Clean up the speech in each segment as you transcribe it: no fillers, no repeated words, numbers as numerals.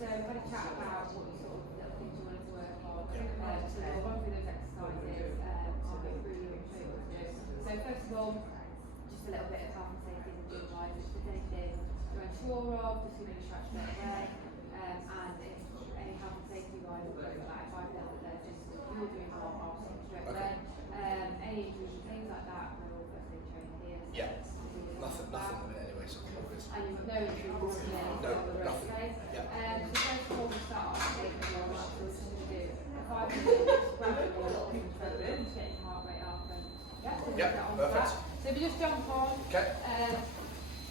so we had a chat about what you sort of little things you wanted to work on. So we'll run through those exercises, I'll go through you and show you what to do. So first of all, just a little bit of health and safety and gym wise, if there's anything you're unsure of, just so you know straight away. And if any health and safety wise, or like if I feel that there's just you're doing wrong, I'll see you straight away. Any injuries and things like that, we're all first aid trained here. So yeah. Nothing with it anyway, so I'm all good. And you've got no injuries today, No, so we're nothing. okay. Yeah. So first of all, we start off taking your blood, so we're just going to do a 5 minute gradual treadmill, just getting your heart rate up and Yeah, get on perfect. that. So if you just jump on, Okay.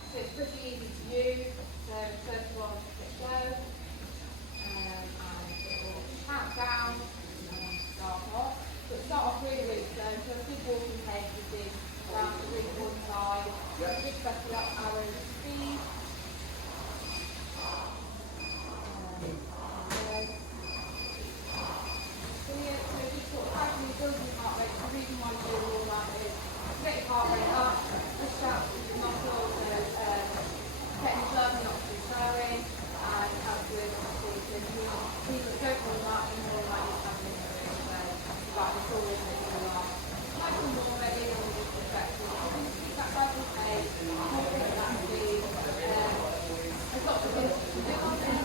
so it's pretty easy to use. So first of all, just get slow, and it will count down and start off. But start off really, really slow. So a good walking pace would be around 3:45. Just press it up, arrow speed. Brilliant. So just sort of gradually building your heart rate. The reason why you do all that is to get your heart rate up, push out your muscles, so getting your blood not too flowing, and help with obviously people that don't want that and more likely to have an injury. So right, it's always making a lot. Like some more ready and all this effective. You can keep that gradual pace, not at that speed. There's lots of things to do on there.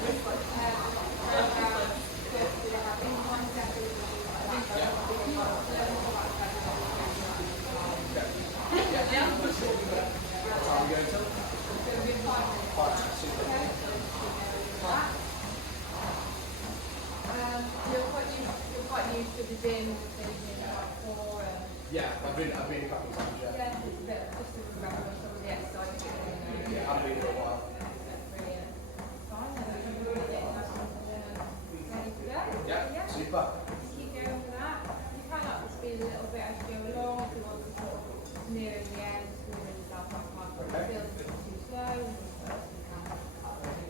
You're quite used to the gym, finishing at 4. Yeah, I've been a couple of times, yeah. Yeah, just to remember some of the exercises. Yeah, I've been here a while. Brilliant. Fine, then we can really get nice and ready to go. Yeah, super. Just keep going with that. You can up the speed a little bit as you go along. If you want to sort of nearing the end, just moving yourself back up. If it feels a bit too slow, you can cut it.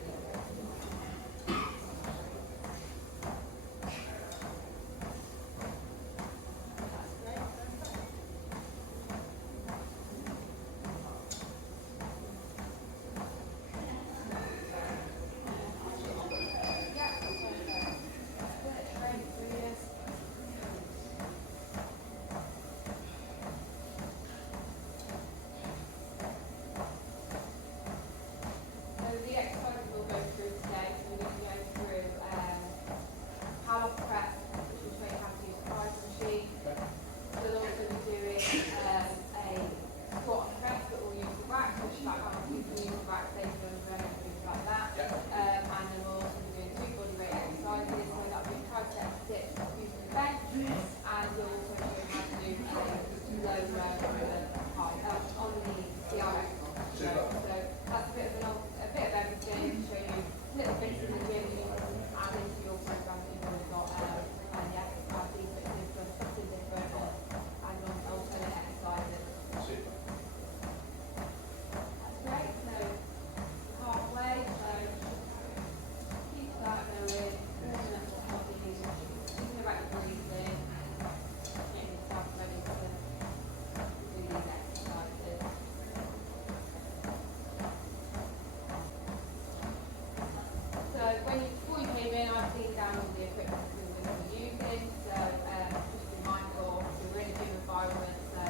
Before you came in, I've seen down all the equipment we were going to be using, so just be mindful, we're in a gym environment, so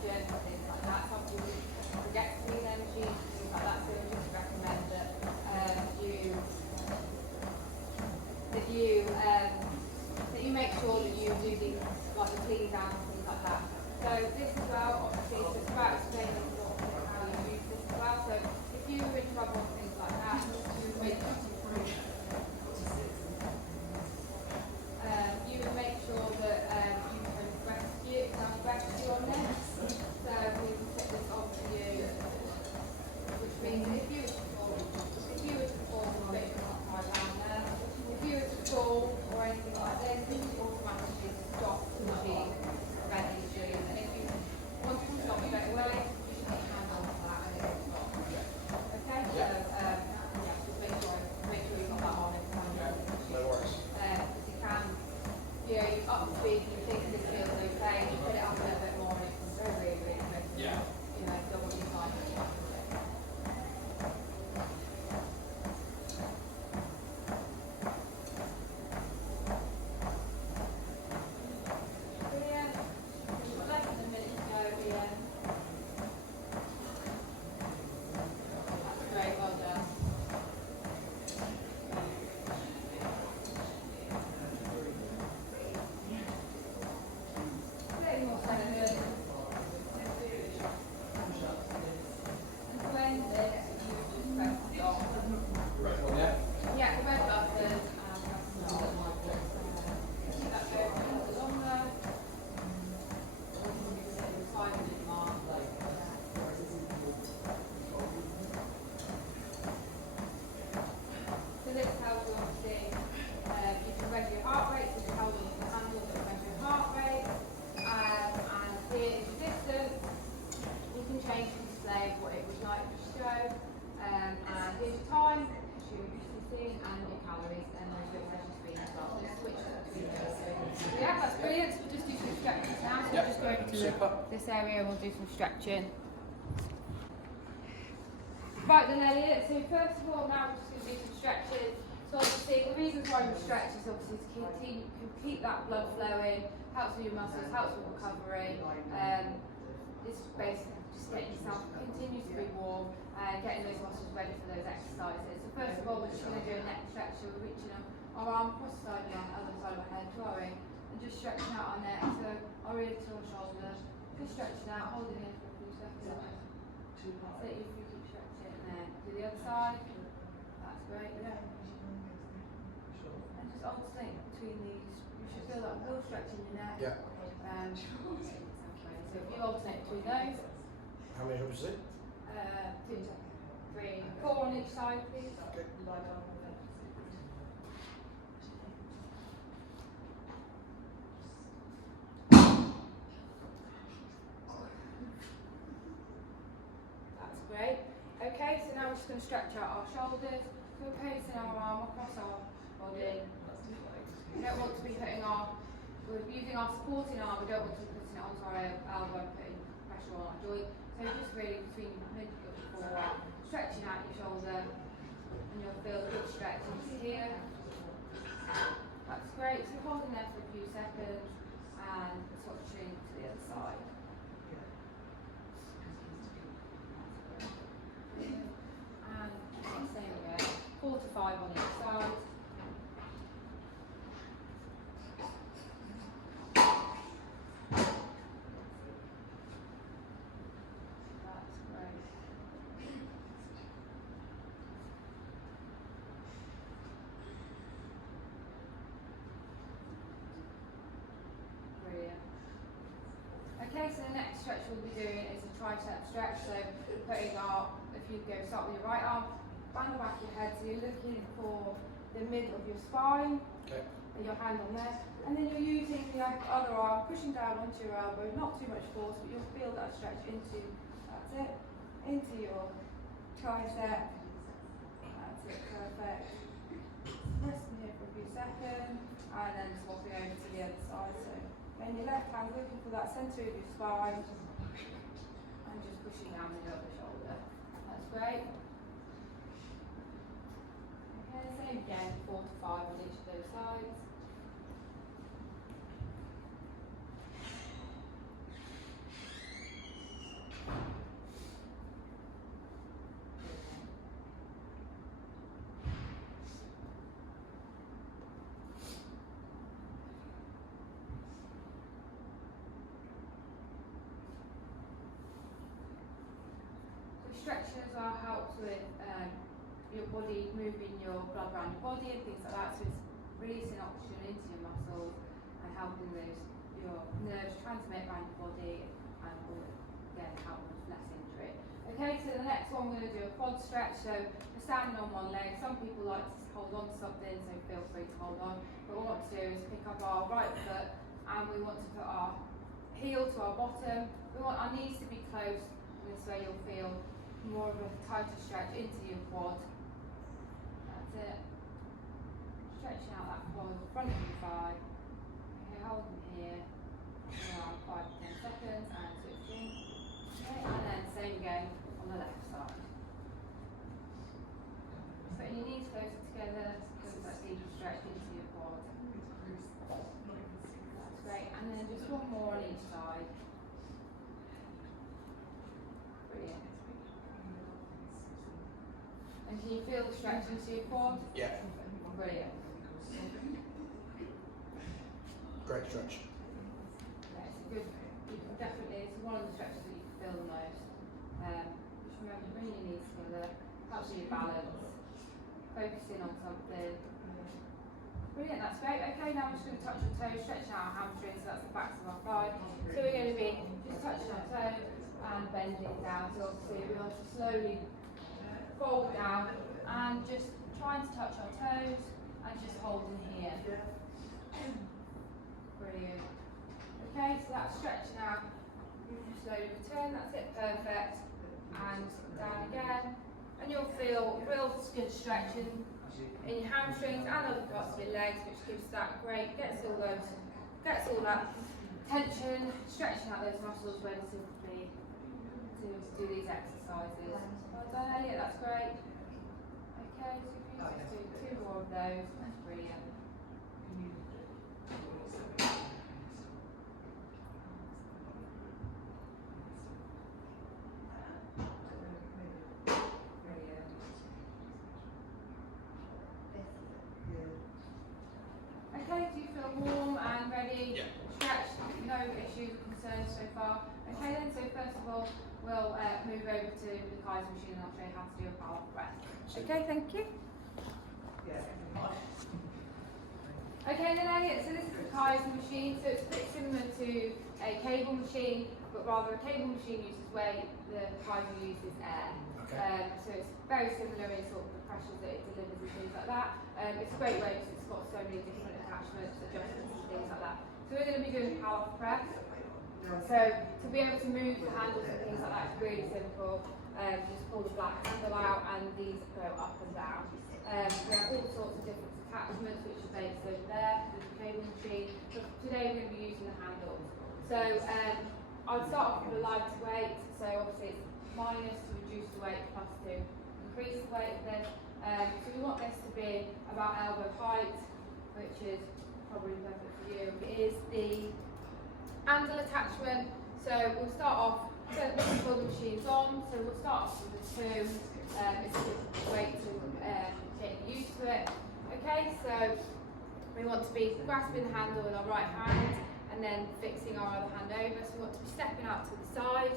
germs and things like that. Some people forget to clean their machines and things like that, so we just recommend that you make sure that you do these, like the clean down and things like that. So this as well, obviously, so it's about explaining how you use this as well. So if you were in trouble and things like that, you would make sure that you can rescue on this. So we can put this on for you, which means if you were to fall, but you can't tie down there, if you were to fall or anything like this, it will automatically stop the machine, prevent injury. And if you Super. this area and we'll do some stretching. Right then Elliot, so first of all now we're just going to do some stretching. So obviously the reasons why we stretch is obviously to keep that blood flowing, helps with your muscles, helps with recovery. It's basically just getting yourself continue to be warm, getting those muscles ready for those exercises. So first of all we're just going to do a neck stretch, so we're reaching our arm across the side of our other side of our head, drawing, and just stretching out our neck, so our ear to our shoulder, just stretching out, holding in for a few seconds. So if you keep stretching, and then do the other side. That's great. Yeah. And just alternate between these. You should feel that real stretch in your neck. Yeah. So if you alternate between those. How many jumps is it? 2, 3, 4 on each side, please. Okay. That's great. Okay, so now we're just going to stretch out our shoulders. So we're placing our arm across our body. We don't want to be we're using our supporting arm, we don't want to be putting it onto our elbow and putting pressure on our joint. So just really between mid and forward, stretching out your shoulder, and you'll feel a good stretch into here. That's great. So holding there for a few seconds and switching to the other side. And same again, 4 to 5 on each side. That's great. Brilliant. Okay, so the next stretch we'll be doing is a tricep stretch. So putting if you go start with your right arm, band the back of your head, so you're looking for the mid of your spine, Okay. and your hand on there, and then you're using the other arm, pushing down onto your elbow, not too much force, but you'll feel that stretch into your tricep. That's it, perfect. Resting here for a few seconds, and then swapping over to the other side. So then your left hand looking for that centre of your spine, and just pushing down the other shoulder. That's great. Okay, same again, 4 to 5 on each of those sides. Stretching as well helps with your body, moving your blood around your body and things like that, so it's releasing oxygen into your muscles and helping your nerves transmit around your body and will again help with less injury. Okay, so the next one we're going to do a quad stretch, so we're standing on one leg. Some people like to hold on to something, so feel free to hold on, but what we want to do is pick up our right foot and we want to put our heel to our bottom. We want our knees to be close, and this way you'll feel more of a tighter stretch into your quad. That's it. Stretching out that quad, front of your thigh. Okay, holding here around 5 to 10 seconds and switching. Okay, and then same again on the left side. Putting your knees closer together because that deeper stretch into your quad. That's great. And then just one more on each side. Brilliant. And can you feel the stretch into your quad? Yeah. Brilliant. Great stretch. Yeah, it's a good, you can definitely, it's one of the stretches that you can feel the most. Just remember, bring your knees together, helps with your balance, focusing on something. Brilliant, that's great. Okay, now we're just going to touch our toes, stretching out our hamstrings, so that's the backs of our thigh. So we're going to be just touching our toes and bending down. So obviously we want to slowly fold down and just trying to touch our toes and just holding here. Brilliant. Okay, so that's stretching out. Slowly return, that's it, perfect. And down again. And you'll feel real good stretching in your hamstrings and other parts of your legs, which gives that great, gets all that tension, stretching out those muscles relatively to do these exercises. Well done, Elliot, that's great. Okay, so if you just do 2 more of those, that's brilliant. Okay, do you feel warm and ready? Yeah. Stretched, no issues or concerns so far. Okay then, so first of all, we'll move over to the Kaiser machine and I'll show you how to do a power press. Okay, thank you. Okay then Elliot, so this is the Kaiser machine, so it's a bit similar to a cable machine, but rather a cable machine uses weight, the Kaiser uses air. Okay. So it's very similar in sort of the pressures that it delivers and things like that. It's a great way because it's got so many different attachments, adjustments and things like that. So we're going to be doing power press. So to be able to move the handles and things like that is really simple. Just pull the black handle out and these go up and down. We have all sorts of different attachments which are based over there with the cable machine. But today we're going to be using the handles. So I'll start off with a lighter weight. So obviously it's minus to reduce the weight, plus to increase the weight of this. So we want this to be about elbow height, which is probably perfect for you. It is the handle attachment. So we'll start off, so before the machine's on, so we'll start off with the 2. It's a good way to get used to it. Okay, so we want to be grasping the handle in our right hand and then fixing our other hand over. So we want to be stepping out to the side.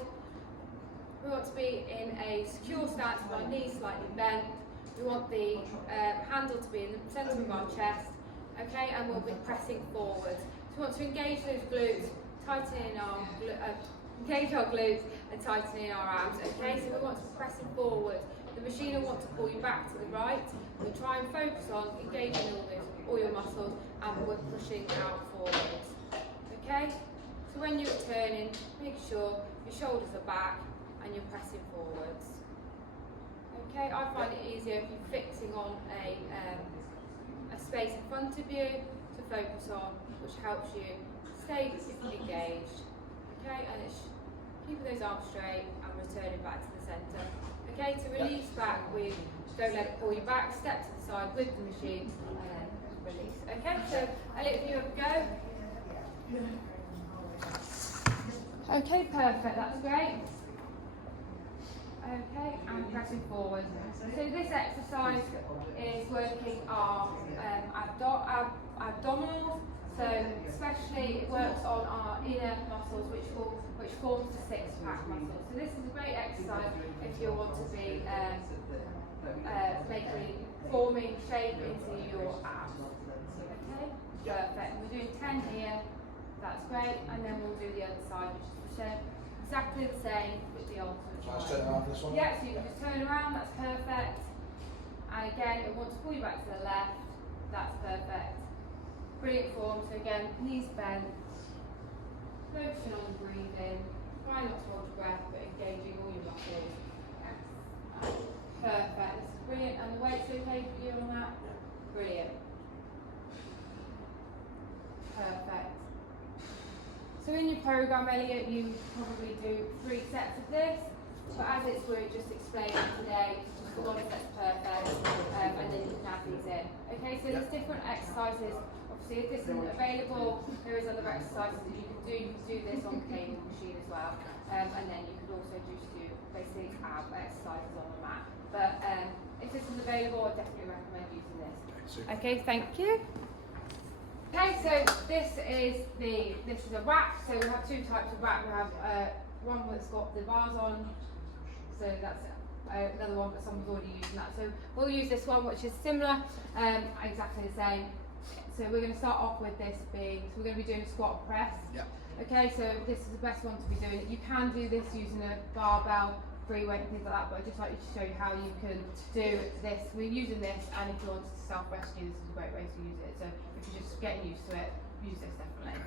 We want to be in a secure stance with our knees slightly bent. We want the handle to be in the centre of our chest, okay, and we'll be pressing forward. So we want to engage those glutes, tightening our engage our glutes and tightening our arms, okay, so we want to be pressing forward. The machine will want to pull you back to the right. We try and focus on engaging all your muscles and we're pushing out forwards, okay. So when you're turning, make sure your shoulders are back and you're pressing forwards. Okay, I find it easier if you're fixing on a space in front of you to focus on, which helps you stay engaged. Okay, and it's keeping those arms straight and returning back to the centre. Okay, to release back, we don't let it pull you back, step to the side with the machine and then release. Okay, so Elliot, if you have a go. Okay, perfect, that's great. Okay, and pressing forward. So this exercise is working our abdominals. So especially it works on our inner muscles, which forms the 6-pack muscles. So this is a great exercise if you want to be forming shape into your abs. Okay, perfect. We're doing 10 here. That's great, and then we'll do the other side, which is exactly the same with the alternate. Let's turn around for this one. Yeah, so you can just turn around, that's perfect. And again, it wants to pull you back to the left, that's perfect. Brilliant form, so again, knees bent, focusing on the breathing, try not to hold your breath, but engaging all your muscles. Perfect, this is brilliant. And the weight's okay for you on that? Brilliant. Perfect. So in your program, Elliot, you probably do 3 sets of this, but as we're just explaining today, just the 1 set's perfect, and then you can add these in. Okay, so there's different exercises. Obviously, if this isn't available, there is other exercises that you can do. You can do this on the cable machine as well, and then you could also just do basically ab exercises on the mat. But if this is available, I definitely recommend using this. Okay, thank you. Okay, so this is a rack. So we have 2 types of rack. We have one that's got the bars on, so that's another one, but someone's already using that. So we'll use this one, which is similar, exactly the same. So we're going to start off with this being, so we're going to be doing squat press. Yeah. Okay, so this is the best one to be doing. You can do this using a barbell, free weight and things like that, but I'd just like to show you how you can do this. We're using this, and if you want to self-rescue, this is a great way to use it. So if you're just getting used to it, use this definitely.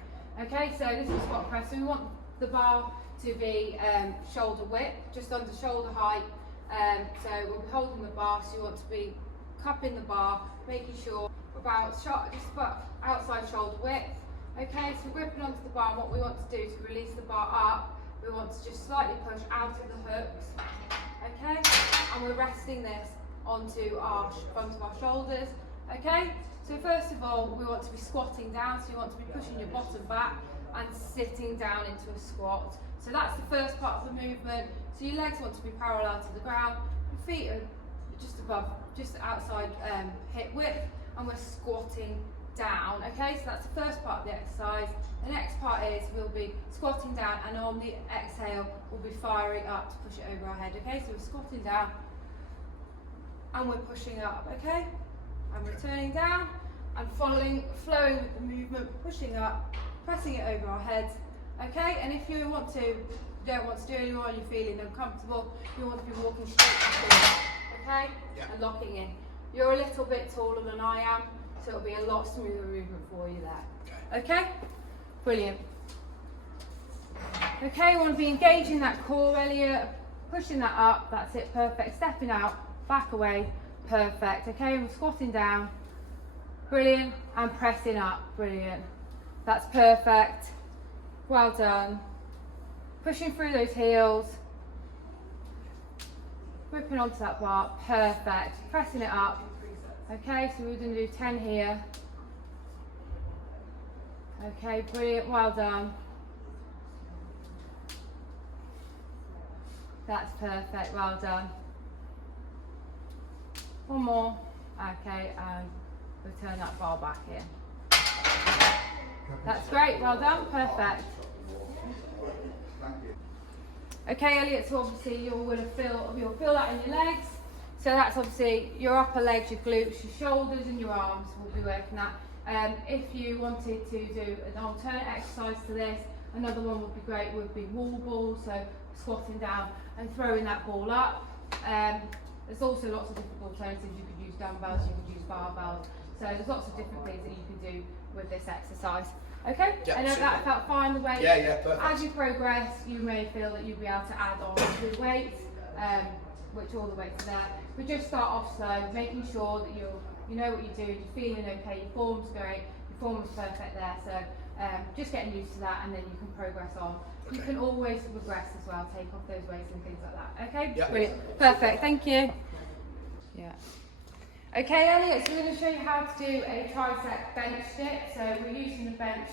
Okay, so this is squat press. So we want the bar to be shoulder width, just under shoulder height. So we'll be holding the bar, so you want to be cupping the bar, making sure just about outside shoulder width. Okay, so gripping onto the bar, and what we want to do to release the bar up, we want to just slightly push out of the hooks, okay? And we're resting this onto our front of our shoulders, okay? So first of all, we want to be squatting down, so you want to be pushing your bottom back and sitting down into a squat. So that's the first part of the movement. So your legs want to be parallel to the ground, your feet are just above, just outside hip width, and we're squatting down, okay? So that's the first part of the exercise. The next part is we'll be squatting down, and on the exhale, we'll be firing up to push it over our head, okay? So we're squatting down, and we're pushing up, okay? And returning down, and flowing with the movement, pushing up, pressing it over our heads, okay? And if you don't want to do anymore, and you're feeling uncomfortable, you want to be walking straight forward, okay? Yeah. And locking in. You're a little bit taller than I am, so it'll be a lot smoother movement for you there. Okay? Brilliant. Okay, you want to be engaging that core, Elliot, pushing that up, that's it, perfect. Stepping out, back away, perfect. Okay, we're squatting down, brilliant, and pressing up, brilliant. That's perfect. Well done. Pushing through those heels, gripping onto that bar, perfect. Pressing it up. Okay, so we're going to do 10 here. Okay, brilliant, well done. That's perfect, well done. One more. Okay, and return that bar back in. That's great, well done, perfect. Okay, Elliot, so obviously you'll feel that in your legs. So that's obviously your upper legs, your glutes, your shoulders and your arms will be working that. If you wanted to do an alternate exercise to this, another one would be great, would be wall ball, so squatting down and throwing that ball up. There's also lots of different alternatives. You could use dumbbells, you could use barbells. So there's lots of different things that you can do with this exercise. Okay? Yep, I know that felt fine, the weight. Yeah, perfect. As you progress, you may feel that you'll be able to add on with weights, which all the weights are there. But just start off slow, making sure that you know what you're doing, you're feeling okay, your form's great, your form is perfect there. So just getting used to that, and then you can progress on. Okay. You can always regress as well, take off those weights and things like that. Okay? Yep. Brilliant. Perfect. Thank you. Yeah. Okay, Elliot, so we're going to show you how to do a tricep bench dip. So we're using the bench,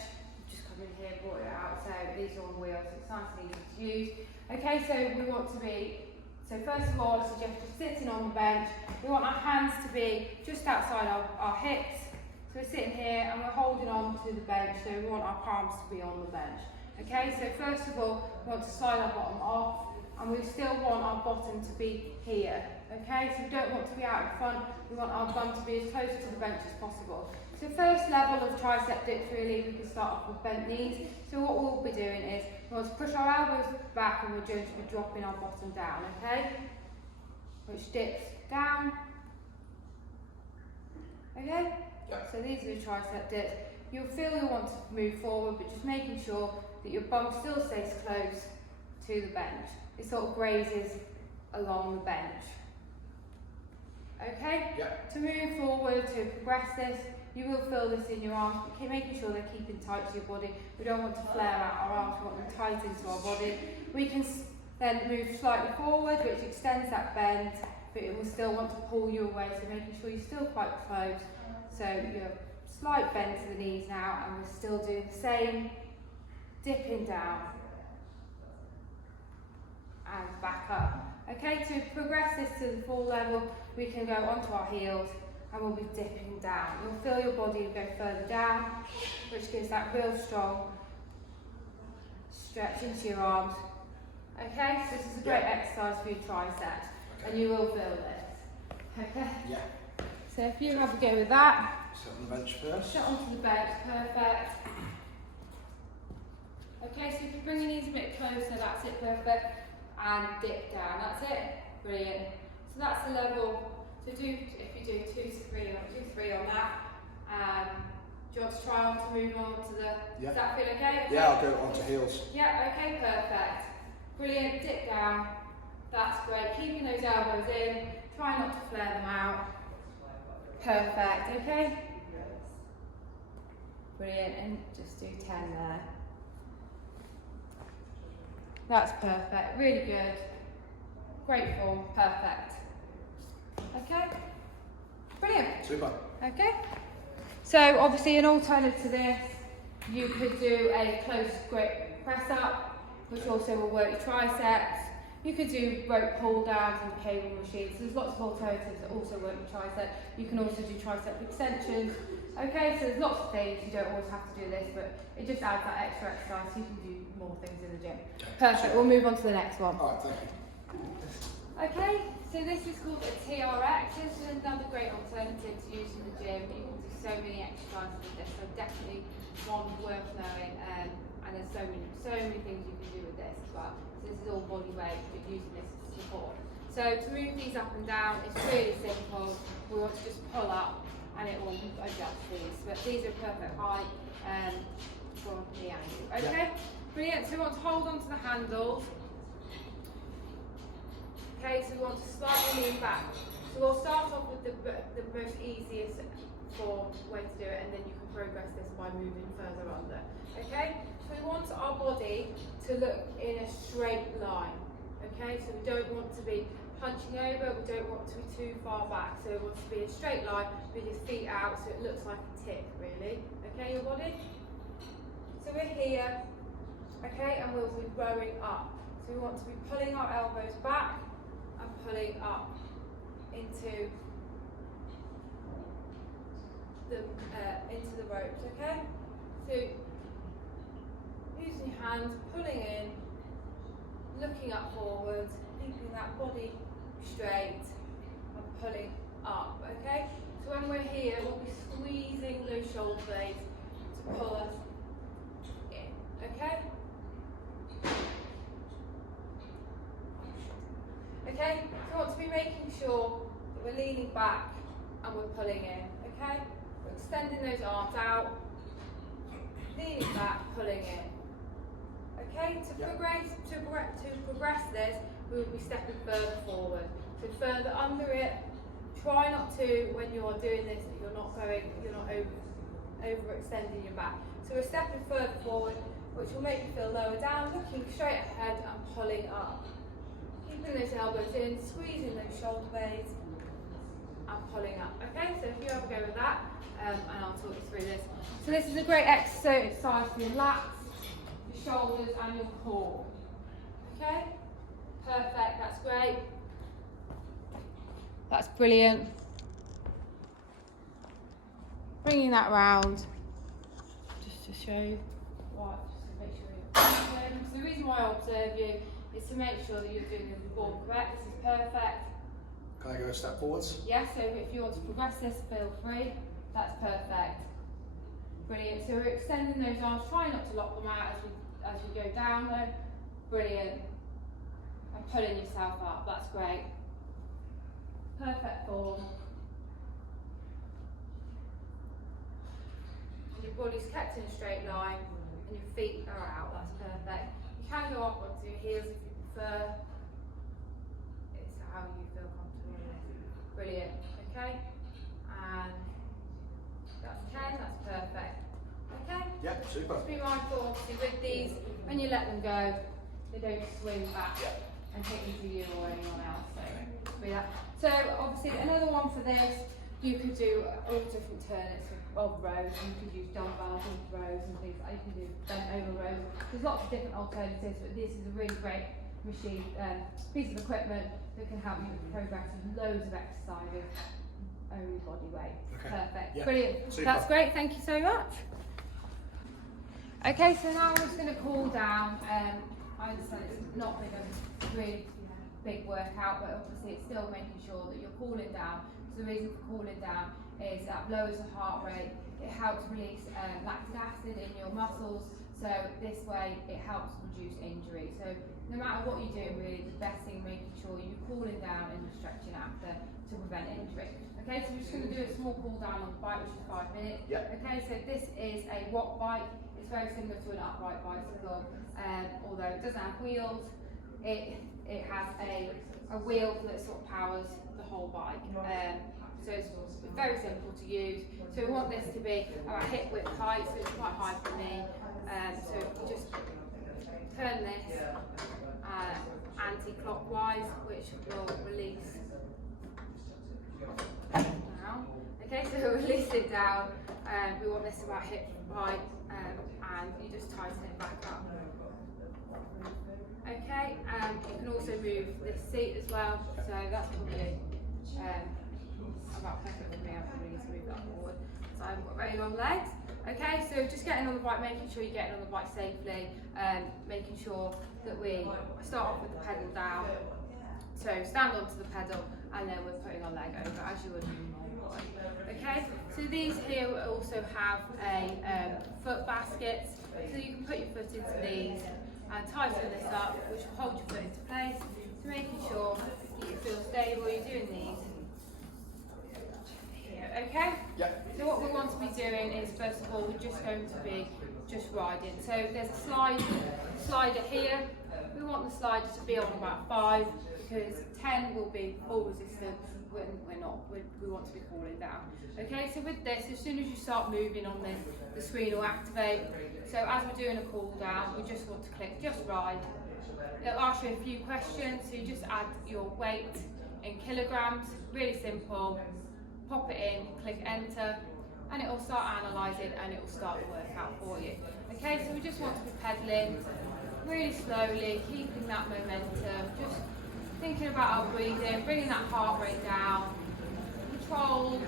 just come in here, brought it out. So these are on wheels, so it's nice and easy to use. Okay, so we want to be, so first of all, I suggest just sitting on the bench. We want our hands to be just outside our hips. So we're sitting here and we're holding on to the bench, so we want our palms to be on the bench. Okay, so first of all, we want to slide our bottom off, and we still want our bottom to be here. Okay, so we don't want to be out in front, we want our bum to be as close to the bench as possible. So first level of tricep dips, really, we can start off with bent knees. So what we'll be doing is, we want to push our elbows back, and we're going to be dropping our bottom down, okay? Which dips down. Okay? Yeah. So these are the tricep dips. You'll feel you want to move forward, but just making sure that your bum still stays close to the bench. It sort of grazes along the bench. Okay? Yeah. To move forward, to progress this, you will feel this in your arms, but keep making sure they're keeping tight to your body. We don't want to flare out our arms, we want them tight into our body. We can then move slightly forward, which extends that bend, but it will still want to pull you away, so making sure you're still quite close. So you have slight bend to the knees now, and we're still doing the same, dipping down and back up. Okay, to progress this to the full level, we can go onto our heels and we'll be dipping down. You'll feel your body go further down, which gives that real strong stretch into your arms. Okay, so this is a great exercise for your triceps, and you will feel this. Okay? Yeah. So if you have a go with that. Sit on the bench first. Sit onto the bench, perfect. Okay, so if you bring your knees a bit closer, that's it, perfect. And dip down, that's it, brilliant. So that's the level. So if you do 2 to 3 on that. Do you want to try on to move on to the, Yeah. Does that feel okay? Yeah, I'll go onto heels. Yeah, okay, perfect. Brilliant, dip down, that's great. Keeping those elbows in, try not to flare them out. Perfect, okay? Brilliant, and just do 10 there. That's perfect, really good. Great form, perfect. Okay, brilliant. Super. Okay, so obviously an alternative to this, you could do a close grip press up, which also will work your triceps. You could do rope pull downs and cable machines. So there's lots of alternatives that also work your tricep. You can also do tricep extensions. Okay, so there's lots of things. You don't always have to do this, but it just adds that extra exercise so you can do more things in the gym. Perfect, we'll move on to the next one. Alright, thank you. Okay, so this is called a TRX. This is another great alternative to use in the gym. You can do so many exercises with this, so definitely one worth knowing. And there's so many things you can do with this as well. So this is all body weight, but using this as support. So to move these up and down, it's really simple. We want to just pull up and it will adjust these. But these are perfect height for the angle. Okay, brilliant. So we want to hold on to the handles. Okay, so we want to slightly lean back. So we'll start off with the most easiest way to do it, and then you can progress this by moving further under. Okay, so we want our body to look in a straight line. Okay, so we don't want to be punching over, we don't want to be too far back, so we want to be a straight line with your feet out so it looks like a tick really. Okay, your body? So we're here, okay, and we'll be rowing up. So we want to be pulling our elbows back and pulling up into the ropes, okay? So using your hands, pulling in, looking up forwards, keeping that body straight and pulling up, okay? So when we're here, we'll be squeezing those shoulder blades to pull us in, okay? Okay, so we want to be making sure that we're leaning back and we're pulling in, okay? We're extending those arms out, leaning back, pulling in. Okay, to progress this, we will be stepping further forward. So further under it, try not to, when you're doing this, you're not overextending your back. So we're stepping further forward, which will make you feel lower down, looking straight ahead and pulling up. Keeping those elbows in, squeezing those shoulder blades and pulling up. Okay, so if you have a go with that, and I'll talk you through this. So this is a great exercise for your lats, your shoulders and your core. Okay, perfect, that's great. That's brilliant. Bringing that round, just to show you why, just to make sure you're so the reason why I observe you is to make sure that you're doing the form correct. This is perfect. Can I go a step forwards? Yes, so if you want to progress this, feel free. That's perfect. Brilliant. So we're extending those arms, trying not to lock them out as we go down though. Brilliant. And pulling yourself up, that's great. Perfect form. And your body's kept in a straight line and your feet are out, that's perfect. You can go up onto your heels if you prefer. It's how you feel comfortable with. Brilliant, okay? And that's 10, that's perfect. Okay? Yeah, super. Just be mindful, obviously, with these, when you let them go, they don't swing back and hit into you or anyone else. So, be that. So, obviously, another one for this, you could do all different turns of rows. You could use dumbbells and rows and things. You can do bent over rows. There's lots of different alternatives, but this is a really great machine, piece of equipment that can help you progress with loads of exercises. Only body weight. Okay. Perfect. Yeah. Brilliant. Super. That's great. Thank you so much. Okay, so now I'm just going to cool down. I understand it's not been a really big workout, but obviously it's still making sure that you're cooling down. So the reason for cooling down is that lowers the heart rate. It helps release lactic acid in your muscles. So this way it helps reduce injury. So no matter what you do, really, the best thing making sure you're cooling down and you're stretching after to prevent injury. Okay, so we're just going to do a small cool down on the bike, which is 5 minutes. Yep. Okay, so this is a watt bike. It's very similar to an upright bicycle, although it doesn't have wheels. It has a wheel that sort of powers the whole bike. So it's very simple to use. So we want this to be about hip width height, so it's quite high for me. So you just turn this anti-clockwise, which will release down. Okay, so we'll release it down. We want this about hip height, and you just tighten it back up. Okay, you can also move this seat as well, so that's probably about perfect for me. I really need to move that forward, so I haven't got very long legs. Okay, so just getting on the bike, making sure you're getting on the bike safely, making sure that we start off with the pedal down. So stand onto the pedal, and then we're putting our leg over as you would on a normal bike. Okay, so these here also have a foot baskets, so you can put your foot into these and tighten this up, which will hold your foot into place. So making sure that you feel stable, you're doing these here, okay? Yeah. So what we want to be doing is, first of all, we're just going to be just riding. So there's a slider here. We want the slider to be on about 5, because 10 will be full resistance when we want to be cooling down. Okay, so with this, as soon as you start moving on this, the screen will activate. So as we're doing a cool down, we just want to click just ride. It'll ask you a few questions, so you just add your weight in kilograms, really simple. Pop it in, click enter, and it will start analysing and it will start the workout for you. Okay, so we just want to be pedalling really slowly, keeping that momentum, just thinking about our breathing, bringing that heart rate down, controlled,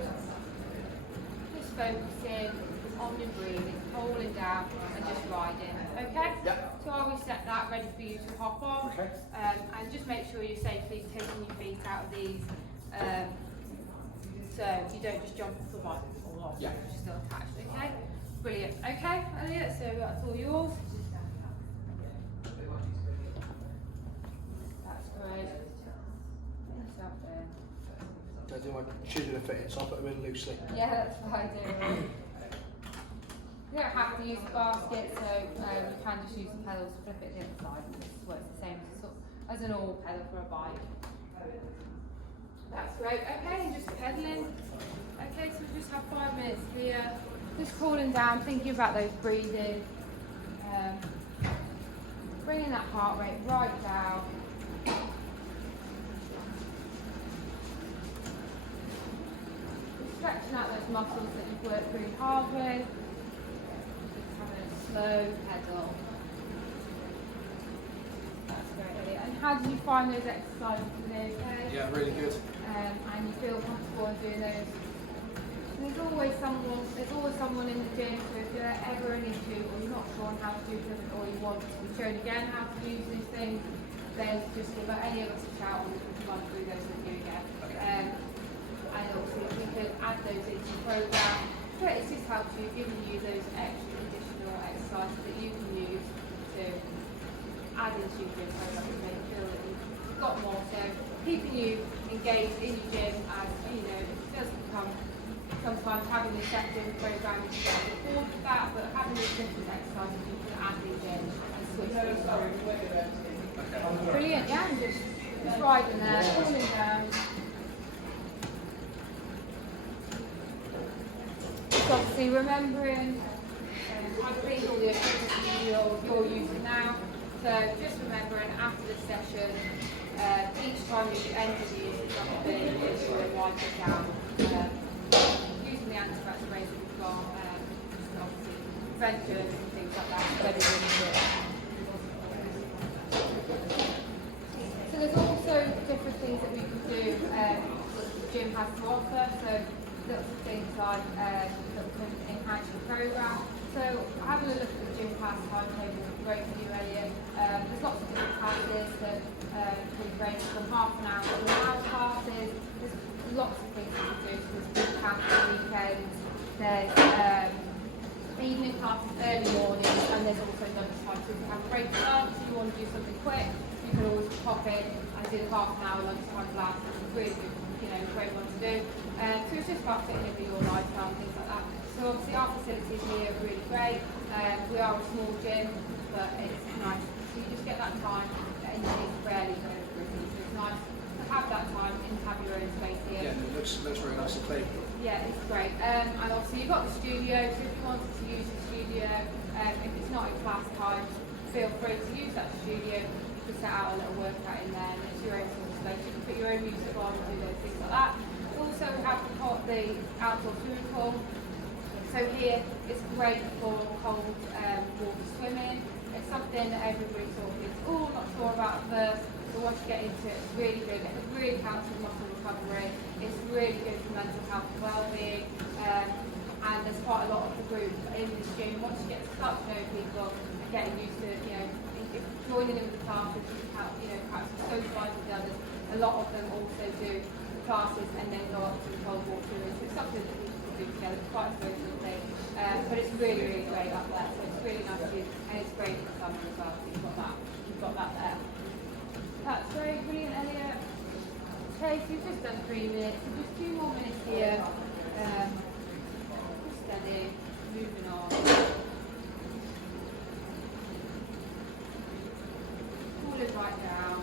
just focusing on your breathing, holding down and just riding. Okay? Yeah. So I'll reset that, ready for you to hop on. Okay. And just make sure you're safely taking your feet out of these. So you don't just jump off the bike or off, Yeah. which is still attached, okay? Brilliant. Okay, Elliot, so that's all yours. That's great. What's that there? I do my shoes with a fitting, so I'll put them in loosely. Yeah, that's what I do. You don't have to use the basket, so you can just use the pedals, flip it to the other side, and this works the same as a normal pedal for a bike. That's great. Okay, and just pedaling. Okay, so we just have 5 minutes here. Just cooling down, thinking about those breathing. Bringing that heart rate right down. Just stretching out those muscles that you've worked really hard with. Just having a slow pedal. That's great, Elliot. And how did you find those exercises today? Okay? Yeah, really good. And you feel comfortable in doing those. And there's always someone in the gym, so if you're ever an issue or you're not sure on how to do something or you want to be shown again how to use these things, then just give any of us a shout and we can run through those with you again. And obviously if we can add those into the program, but it just helps you, giving you those extra additional exercises that you can use to add into your gym program to make sure that you've got more. So keeping you engaged in your gym, as you know, it does become sometimes having the set gym program you can get bored with that, but having these different exercises you can add these in and switch these through. Brilliant, yeah, and just riding there, cooling down. Just obviously remembering, I think all the equipment you're using now, so just remembering after the session, each time you enter the use of something, you should wipe it down. Using the anti-scratch sprays that we've got, just obviously prevent germs and things like that. Very, really good. So there's also different things that we can do that the gym has to offer. So lots of things like that can enhance your program. So having a look at the gym pass timetable is great for you, Elliot. There's lots of different passes that can range from half an hour to an hour passes. There's lots of things that you can do. So there's boot camps on weekends, there's evening classes, early mornings, and there's also lunchtime. So if you have a break for lunch, if you want to do something quick, you can always pop in and do the half an hour lunchtime class. It's a really good, great one to do. So it's just about fitting in with your lifestyle and things like that. So obviously our facilities here are really great. We are a small gym, but it's nice. So you just get that time, and you rarely go through. So it's nice to have that time and have your own space here. Yeah, it looks really nice and clean. Yeah, it's great. And obviously you've got the studio, so if you wanted to use the studio, if it's not in class time, feel free to use that studio. You can set out a little workout in there, and it's your own sort of space. You can put your own music on and do those things like that. Also, we have the outdoor swimming pool. So here, it's great for cold water swimming. It's something that everybody sort of is not sure about first, but once you get into it, it's really good. It really helps with muscle recovery. It's really good for mental health and well-being. And there's quite a lot of the group in this gym. Once you get to start to know people and getting used to, if joining in with the classes, perhaps socialise with the others. A lot of them also do classes and then go up to the cold water room. So it's something that people can do together. It's quite a social thing. But it's really, really great up there. So it's really nice to use, and it's great in the summer as well. So you've got that there. That's great, brilliant, Elliot. Okay, so you've just done 3 minutes. So just 2 more minutes here. Just steady, moving on. Pull it right down.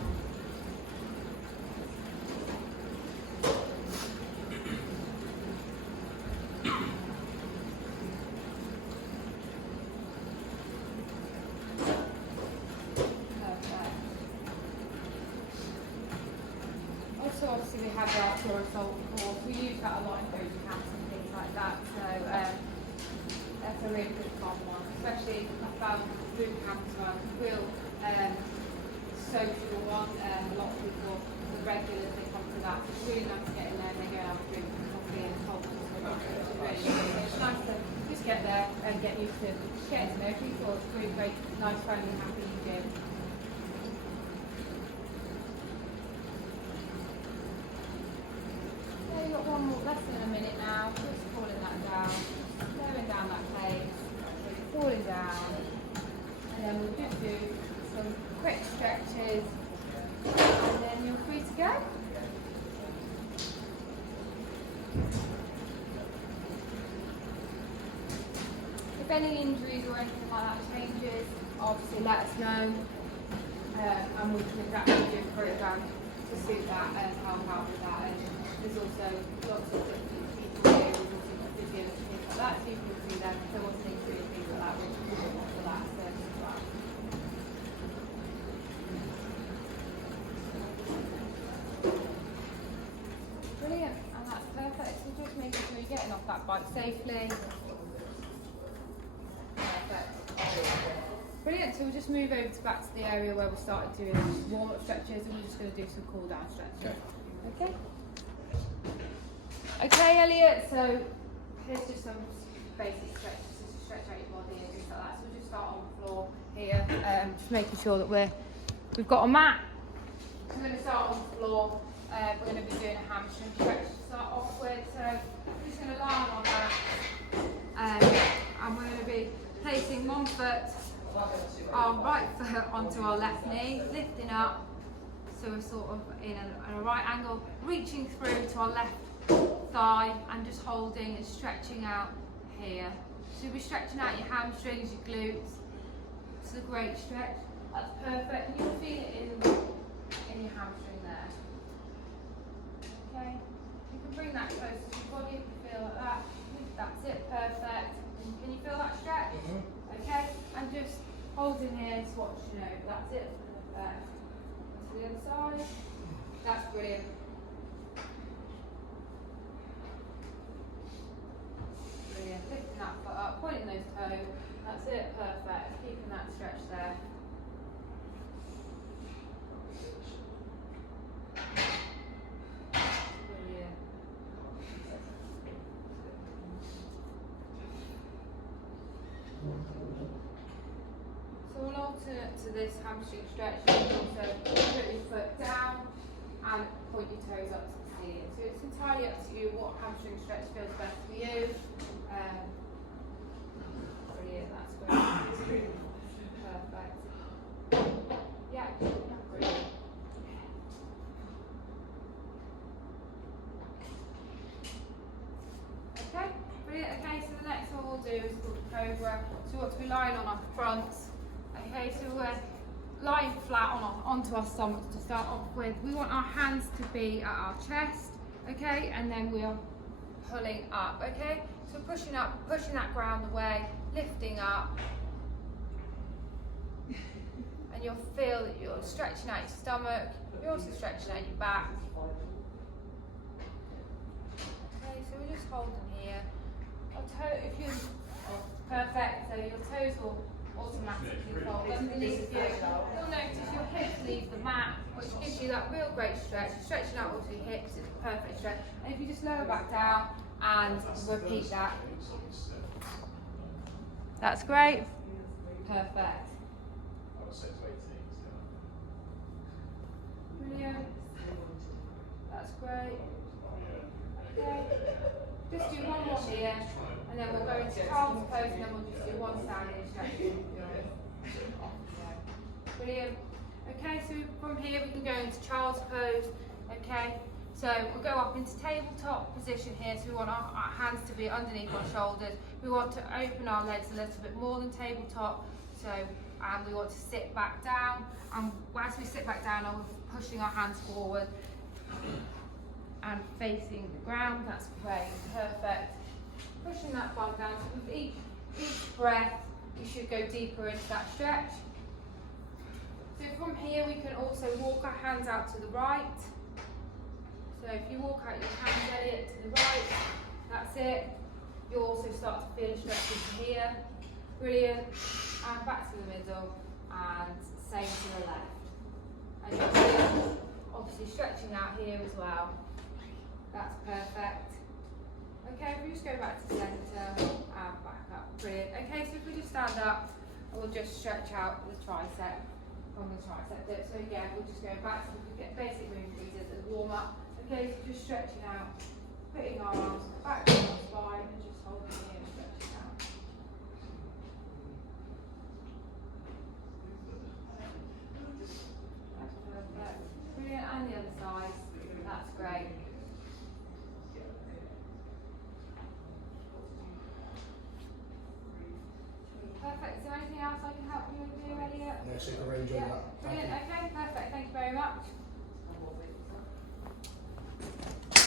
So obviously we have our pure assault course. We use that a lot in boot camps and things like that. So that's a really good fun one, especially I found boot camp as well. Real social one. A lot of people, the regulars, they come to that. So it's really nice to get in there and they go out and drink coffee and cold water. It's nice to just get there and get used to getting to know people. It's really great, nice, friendly, happy gym. You've got one more, less than a minute now, just pulling that down, slowing down that pace, falling down, and then we'll just do some quick stretches, and then you're free to go. If any injuries or anything like that changes, obviously let us know, and we can adapt to your program to suit that and help out with that. And there's also lots of different things you can do, we've also got videos and things like that, so you can see them. If there was an injury and things like that, we can offer that service as well. Brilliant, and that's perfect. So just making sure you're getting off that bike safely. Perfect. Brilliant, so we'll just move over back to the area where we started doing warm-up stretches, and we're just going to do some cool-down stretches. Okay? Okay, Elliot, so here's just some basic stretches just to stretch out your body and things like that. So we'll just start on the floor here, just making sure that we've got a mat. So we're going to start on the floor. We're going to be doing a hamstring stretch to start off with. So we're just going to lie on our back, and we're going to be placing one foot, our right foot onto our left knee, lifting up. So we're sort of in a right angle, reaching through to our left thigh and just holding and stretching out here. So you'll be stretching out your hamstrings, your glutes. It's a great stretch. That's perfect. And you'll feel it in your hamstring there. Okay. You can bring that close to your body if you feel like that. That's it. Perfect. And can you feel that stretch? Okay. And just holding here, swatch, that's it. Perfect. To the other side. That's brilliant. Brilliant. Lifting that foot up, pointing those toes. That's it. Perfect. Keeping that stretch there. Brilliant. So we'll alternate to this hamstring stretch. You can also put your foot down and point your toes up to the ceiling. So it's entirely up to you what hamstring stretch feels best for you. Brilliant, that's great. Perfect. Yeah, brilliant. Okay, brilliant. Okay, so the next one we'll do is called the cobra. So we want to be lying on our fronts. Okay, so we're lying flat onto our stomachs to start off with. We want our hands to be at our chest, okay, and then we are pulling up, okay. So pushing up, pushing that ground away, lifting up, and you'll feel that you're stretching out your stomach. You're also stretching out your back. Okay, so we're just holding here. If you perfect, so your toes will automatically fold underneath you. You'll notice your hips leave the mat, which gives you that real great stretch. You're stretching out also your hips, it's a perfect stretch. And if you just lower back down and repeat that. That's great. Perfect. Brilliant. That's great. Okay. Just do one more here, and then we'll go into child's pose, and then we'll just do one standing stretch. Brilliant. Okay, so from here we can go into child's pose. Okay, so we'll go up into tabletop position here. So we want our hands to be underneath our shoulders. We want to open our legs a little bit more than tabletop. So, and we want to sit back down. And as we sit back down, we're pushing our hands forward and facing the ground. That's great, perfect. Pushing that bum down. So with each breath, you should go deeper into that stretch. So from here, we can also walk our hands out to the right. So if you walk out your hands, Elliot, to the right, that's it. You'll also start to feel a stretch into here. Brilliant. And back to the middle, and same to the left. And you'll feel obviously stretching out here as well. That's perfect. Okay, if we just go back to centre and back up. Brilliant. Okay, so if we just stand up, we'll just stretch out the tricep from the tricep dip. So again, we'll just go back to the basic movement as a warm up. Okay, so just stretching out, putting our arms back to our spine and just holding here and stretching out. That's perfect. Brilliant, and the other side. That's great. Perfect. Is there anything else I can help you with, Elliot? No, super enjoying that. Brilliant. Okay, perfect. Thank you very much.